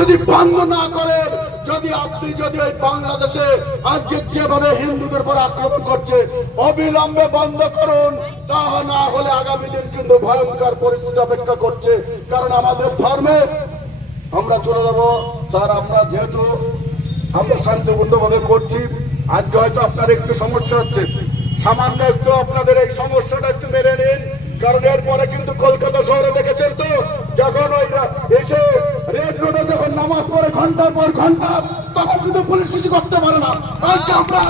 যদি বন্ধ না করেন, যদি আপনি যদি ওই বাংলাদেশে আজকে যেভাবে হিন্দুদের উপর আক্রমণ করছে, অবিলম্বে বন্ধ করুন, তা না হলে আগামী দিন কিন্তু ভয়ঙ্কর পরিস্থিতি অপেক্ষা করছে। কারণ আমাদের ধর্মে আমরা চলে যাব। স্যার, আমরা যেহেতু আমরা শান্তিপূর্ণভাবে করছি, আজকে হয়তো আপনার একটু সমস্যা হচ্ছে। সামান্য একটু আপনাদের এই সমস্যাটা একটু মেনে নিন। কারণ এরপরে কিন্তু কলকাতা শহরে দেখেছেন তো, যখন ওই এসে রেড রোডে যখন নামাজ পড়ে ঘণ্টার পর ঘণ্টা, তখন কিন্তু পুলিশ কিছু করতে পারে না। আজকে আমরা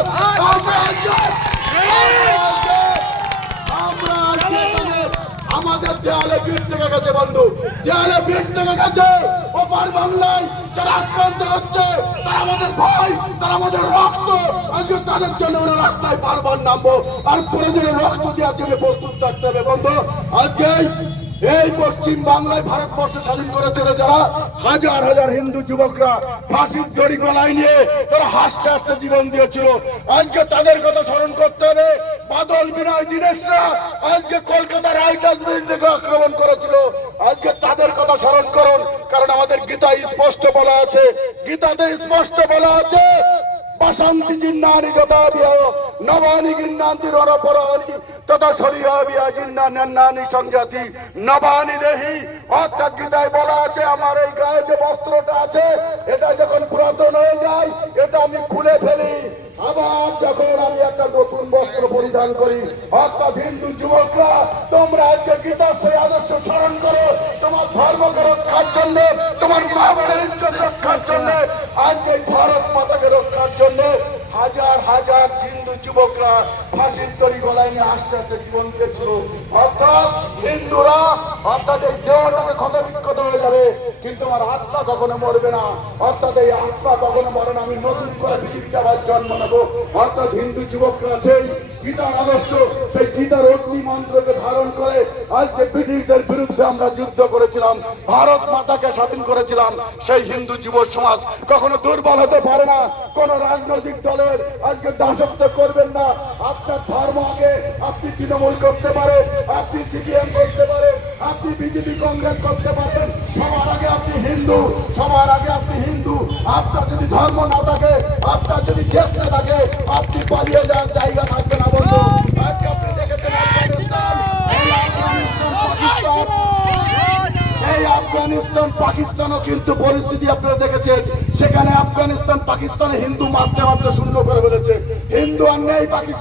আমরা আমাদের দেয়ালে পিঠ থেকে গেছে বন্ধু। দেয়ালে পিঠ থেকে গেছে। ওপার বাংলায় যারা আক্রান্ত হচ্ছে, তারা আমাদের ভাই তারা আমাদের রক্ত। আজকে তাদের জন্য আমরা রাস্তায় বারবার নামবো আর প্রয়োজনে রক্ত দেওয়ার জন্য প্রস্তুত থাকতে হবে। বন্ধু, আজকে এই পশ্চিম বাংলায় ভারতবর্ষ স্বাধীন করেছিল যারা হাজার হাজার হিন্দু যুবকরা ফাঁসির দড়ি গলায় নিয়ে তারা হাসতে হাসতে জীবন দিয়েছিল। আজকে তাদের কথা স্মরণ করতে হবে। বাদল, বিনয়, দীনেশরা আজকে কলকাতার আইটাস বিল্ডিংকে আক্রমণ করেছিল। আজকে তাদের কথা স্মরণ করুন, কারণ আমাদের গীতায় স্পষ্ট বলা আছে। গীতাতে স্পষ্ট বলা আছে দেহি। গীতায় আছে, আমার এই গায়ে যে বস্ত্রটা আছে, এটা যখন পুরাতন হয়ে যায়, এটা আমি খুলে ফেলি। আবার যখন আমি একটা নতুন বস্ত্র পরিধান করি, অর্থাৎ হিন্দু যুবকরা, তোমরা আজকে গীতার সেই আদর্শ স্মরণ করো। এই ভারত মাতাকে রক্ষার জন্য হাজার হাজার হিন্দু যুবকরা ফাঁসির তরি গলায় নিয়ে আস্তে আস্তে জীবন পেয়েছিল। অর্থাৎ হিন্দুরা, অর্থাৎ এই দেহটাকে ক্ষত কিন্তু আমার আত্মা কখনো মরবে না। অর্থাৎ এই আত্মা কখনো মরে না। আমি নতুন করে পৃথিবীতে জন্ম নেব। অর্থাৎ হিন্দু যুবকরা সেই গীতার আদর্শ, সেই গীতার অগ্নি মন্ত্রকে ধারণ করে আজকে ব্রিটিশদের বিরুদ্ধে আমরা যুদ্ধ করেছিলাম, ভারত মাতাকে স্বাধীন করেছিলাম। সেই হিন্দু যুব সমাজ কখনো দুর্বল হতে পারে না। কোন রাজনৈতিক দলের আজকে দাসত্ব করবেন না। আপনার ধর্ম আগে, আপনি তৃণমূল করতে পারেন, আপনি সিপিএম করতে পারেন, আপনি বিজেপি কংগ্রেস করতে পারেন। আপনি হিন্দু, সবার আগে আপনি হিন্দু। আপনার যদি ধর্ম না থাকে, আপনার যদি দেশ না থাকে, আপনি পালিয়ে যাওয়ার জায়গা থাকবে না, বন্ধু। এই আফগানিস্তান, পাকিস্তানও কিন্তু পরিস্থিতি আপনারা দেখেছেন। সেখানে আফগানিস্তান, পাকিস্তানে হিন্দু মারতে মারতে শূন্য করে ফেলেছে। হিন্দু আর নেই, পাকিস্তান